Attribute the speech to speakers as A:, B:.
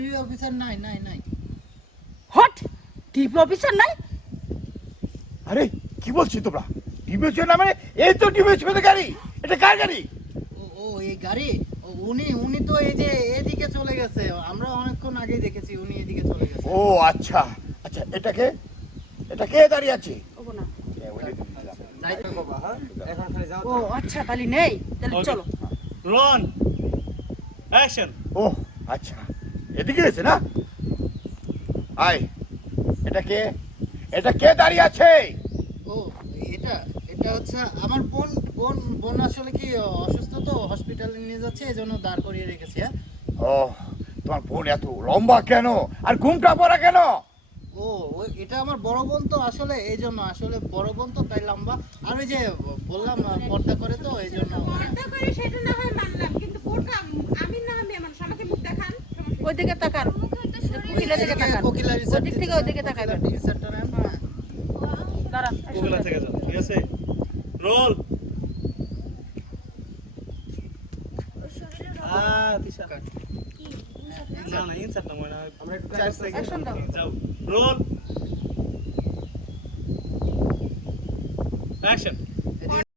A: Officer নাই নাই নাই।
B: হট ডিপি অফিসার নাই?
C: আরে কি বলছি তোমরা? ডিবি অফিসার না মানে এই তো ডিবি অফিসারের গাড়ি। এটা কার গাড়ি?
A: ও এই গাড়ি উনি তো এই যে এদিকে চলে গেছে, আমরা অনেকক্ষণ আগেই দেখেছি উনি এদিকে চলে গেছে।
C: ও আচ্ছা আচ্ছা, এটাকে দাঁড়িয়ে আছে?
B: ওগো না।
A: এখন খালি যাও।
B: ও আচ্ছা তাহলে নেই, তাহলে চলো।
D: রন অ্যাকশন।
C: ও আচ্ছা, এদিকে গেছে না? আয়, এটা কে দাঁড়িয়ে আছে?
A: ও এটা হচ্ছে আমার বোন আসলে কি অসুস্থ, তো হসপিটালে নিয়ে যাচ্ছে, এজন্য দাঁড় করিয়ে রেখেছি। হ্যাঁ।
C: ও তোমার বোন এত লম্বা কেন আর ঘুমটা পড়া কেন?
A: এটা আমার বড় বোন তো, আসলে এই জন্য, আসলে বড় বোন তো তাই লম্বা। আর ওই যে বললাম পর্দা করে, তো এই জন্য।
E: পর্দা করে সেটা না হয় মানলাম, কিন্তু বোরকা আমির নামে মেয়ে মানুষ, আমাকে মুখ দেখান।
B: ওইদিকে তাকান, কোকিলের দিকে তাকান, ওদিক থেকে ওইদিকে তাকাবেন। দাঁড়ান,
D: কোকিলা থেকে যাও, ঠিক আছে? রোল। তিশা না ইনসার্ট না মনে হয়, আমরা একটু 4 সেকেন্ড
B: অ্যাকশন দাও।
D: যাও। Roll action.